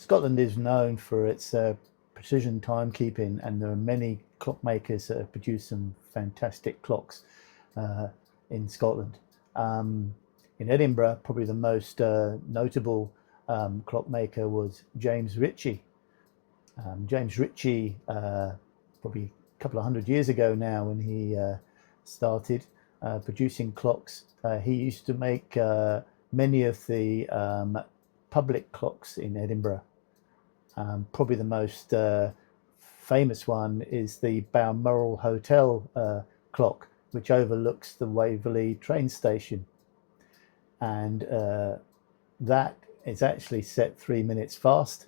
Scotland is known for its precision timekeeping, and there are many clockmakers that have produced some fantastic clocks in Scotland. In Edinburgh, probably the most notable clockmaker was James Ritchie. James Ritchie, probably a couple of hundred years ago now, when he started producing clocks, he used to make many of the public clocks in Edinburgh. Probably the most famous one is the Balmoral Hotel clock, which overlooks the Waverley train station, and that is actually set 3 minutes fast,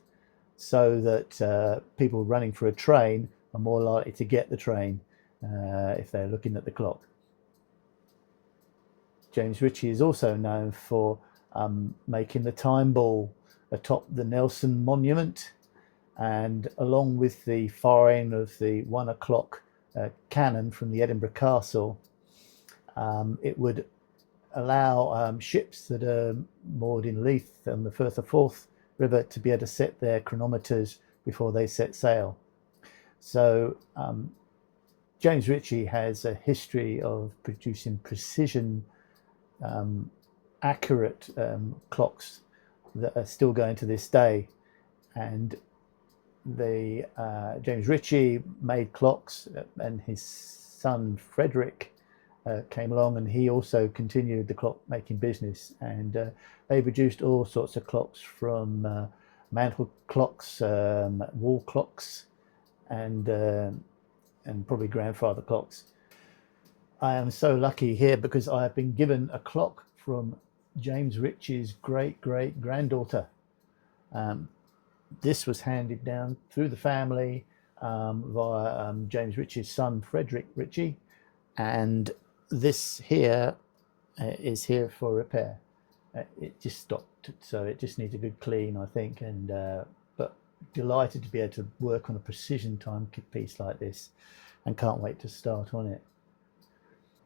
so that people running for a train are more likely to get the train if they're looking at the clock. James Ritchie is also known for making the time ball atop the Nelson Monument, and along with the firing of the 1 o'clock cannon from the Edinburgh Castle, it would allow ships that are moored in Leith and the Firth of Forth River to be able to set their chronometers before they set sail. So James Ritchie has a history of producing precision, accurate clocks that are still going to this day. And the James Ritchie made clocks, and his son Frederick came along, and he also continued the clock making business, and they produced all sorts of clocks, from mantle clocks, wall clocks, and probably grandfather clocks. I am so lucky here because I have been given a clock from James Ritchie's great-great-granddaughter. This was handed down through the family via James Ritchie's son Frederick Ritchie, and this here is here for repair. It just stopped, so it just needs a good clean, I think, and but delighted to be able to work on a precision timepiece like this, and can't wait to start on it.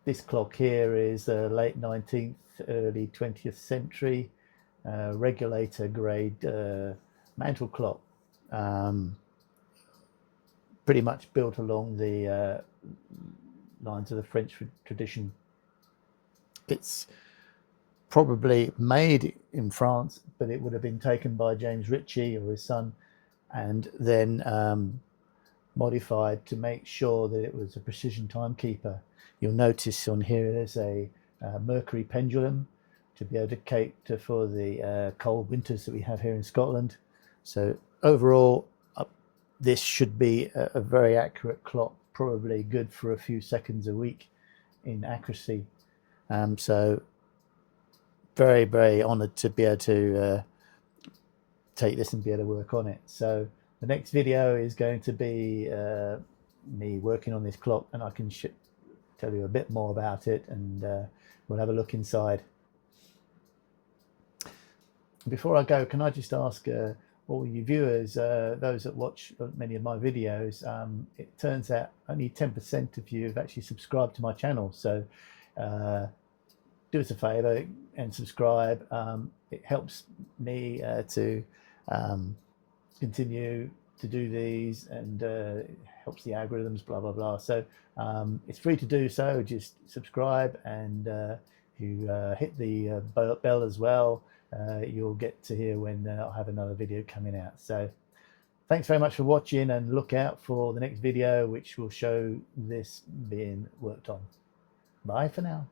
This clock here is a late 19th, early 20th century regulator grade mantle clock, pretty much built along the lines of the French tradition. It's probably made in France, but it would have been taken by James Ritchie or his son, and then modified to make sure that it was a precision timekeeper. You'll notice on here there's a mercury pendulum to be able to cater for the cold winters that we have here in Scotland. So overall, this should be a very accurate clock, probably good for a few seconds a week in accuracy. So very, very honoured to be able to take this and be able to work on it. So the next video is going to be me working on this clock, and I can tell you a bit more about it, and we'll have a look inside. Before I go, can I just ask all you viewers, those that watch many of my videos, it turns out only 10% of you have actually subscribed to my channel, so do us a favor and subscribe. It helps me to continue to do these, and it helps the algorithms, blah blah blah. So it's free to do so. Just subscribe, and you hit the bell as well. You'll get to hear when I'll have another video coming out. So thanks very much for watching, and look out for the next video, which will show this being worked on. Bye for now.